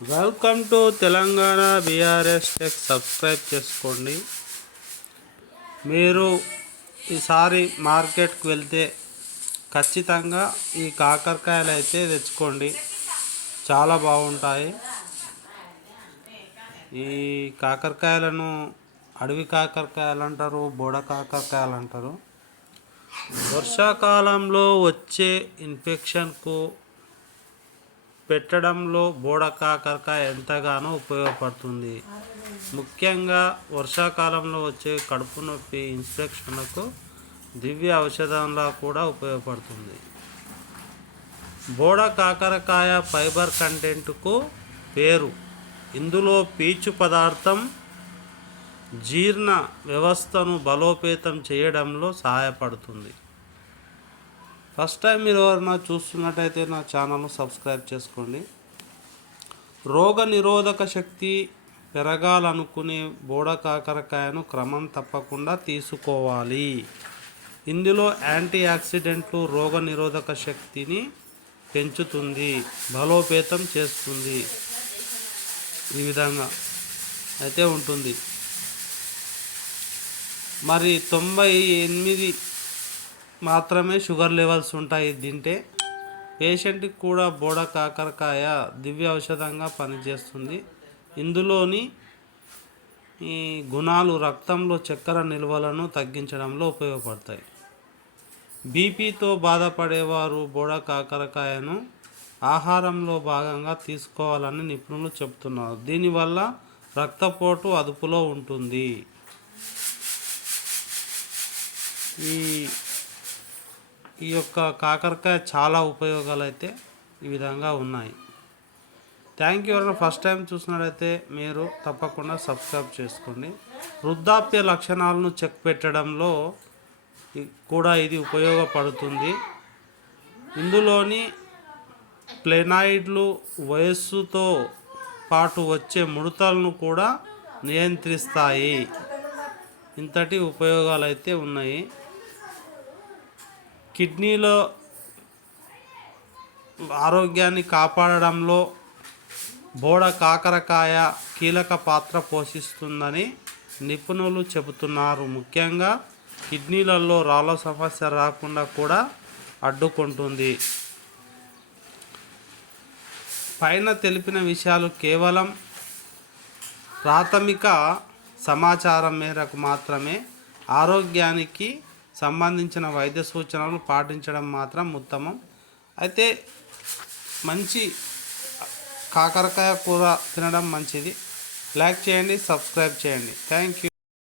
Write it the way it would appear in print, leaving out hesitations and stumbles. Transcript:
Welcome to Telangana BRS tech. Subscribe చేసుకోండి. మీరు ఈసారి మార్కెట్కి వెళ్తే ఖచ్చితంగా ఈ కాకరకాయలు అయితే తెచ్చుకోండి, చాలా బాగుంటాయి. ఈ కాకరకాయలను అడవి కాకరకాయలు అంటారు, బోడ కాకరకాయలు అంటారు. వర్షాకాలంలో వచ్చే ఇన్ఫెక్షన్కు పెట్టడంలో బోడ కాకరకాయ ఎంతగానో ఉపయోగపడుతుంది. ముఖ్యంగా వర్షాకాలంలో వచ్చే కడుపు నొప్పి ఇన్ఫెక్షన్లకు దివ్య ఔషధంలా కూడా ఉపయోగపడుతుంది. బోడ కాకరకాయ ఫైబర్ కంటెంట్కు పేరు. ఇందులో పీచు పదార్థం జీర్ణ వ్యవస్థను బలోపేతం చేయడంలో సహాయపడుతుంది. ఫస్ట్ టైం మీరు ఎవరైనా చూస్తున్నట్టయితే నా ఛానల్ను సబ్స్క్రైబ్ చేసుకోండి. రోగ నిరోధక శక్తి పెరగాలనుకునే బోడ కాకరకాయను క్రమం తప్పకుండా తీసుకోవాలి. ఇందులో యాంటీ ఆక్సిడెంట్లు రోగ నిరోధక శక్తిని పెంచుతుంది, బలోపేతం చేస్తుంది. ఈ విధంగా అయితే ఉంటుంది. మరి 98 మాత్రమే షుగర్ లెవెల్స్ ఉంటాయి తింటే. పేషెంట్కి కూడా బోడ కాకరకాయ దివ్య ఔషధంగా పనిచేస్తుంది. ఇందులోని ఈ గుణాలు రక్తంలో చక్కెర నిల్వలను తగ్గించడంలో ఉపయోగపడతాయి. బీపీతో బాధపడేవారు బోడ కాకరకాయను ఆహారంలో భాగంగా తీసుకోవాలని నిపుణులు చెబుతున్నారు. దీనివల్ల రక్తపోటు అదుపులో ఉంటుంది. ఈ యొక్క కాకరకాయ చాలా ఉపయోగాలు అయితే ఈ విధంగా ఉన్నాయి. Thank you. ఎవరైనా ఫస్ట్ టైం చూసినట్లయితే మీరు తప్పకుండా సబ్స్క్రైబ్ చేసుకోండి. వృద్ధాప్య లక్షణాలను చెక్ పెట్టడంలో కూడా ఇది ఉపయోగపడుతుంది. ఇందులోని ఫ్లేనాయిడ్లు వయస్సుతో పాటు వచ్చే ముడతలను కూడా నియంత్రిస్తాయి. ఇంతటి ఉపయోగాలు అయితే ఉన్నాయి. కిడ్నీలో ఆరోగ్యాన్ని కాపాడడంలో బోడ కాకరకాయ కీలక పాత్ర పోషిస్తుందని నిపుణులు చెబుతున్నారు. ముఖ్యంగా కిడ్నీలలో రాళ్ళ సమస్య రాకుండా కూడా అడ్డుకుంటుంది. పైన తెలిపిన విషయాలు కేవలం ప్రాథమిక సమాచారం మేరకు మాత్రమే. ఆరోగ్యానికి సంబంధించిన వైద్య సూచనలు పాటించడం మాత్రం ఉత్తమం. అయితే మంచి కాకరకాయ కూర తినడం మంచిది. లైక్ చేయండి, సబ్స్క్రైబ్ చేయండి. Thank you.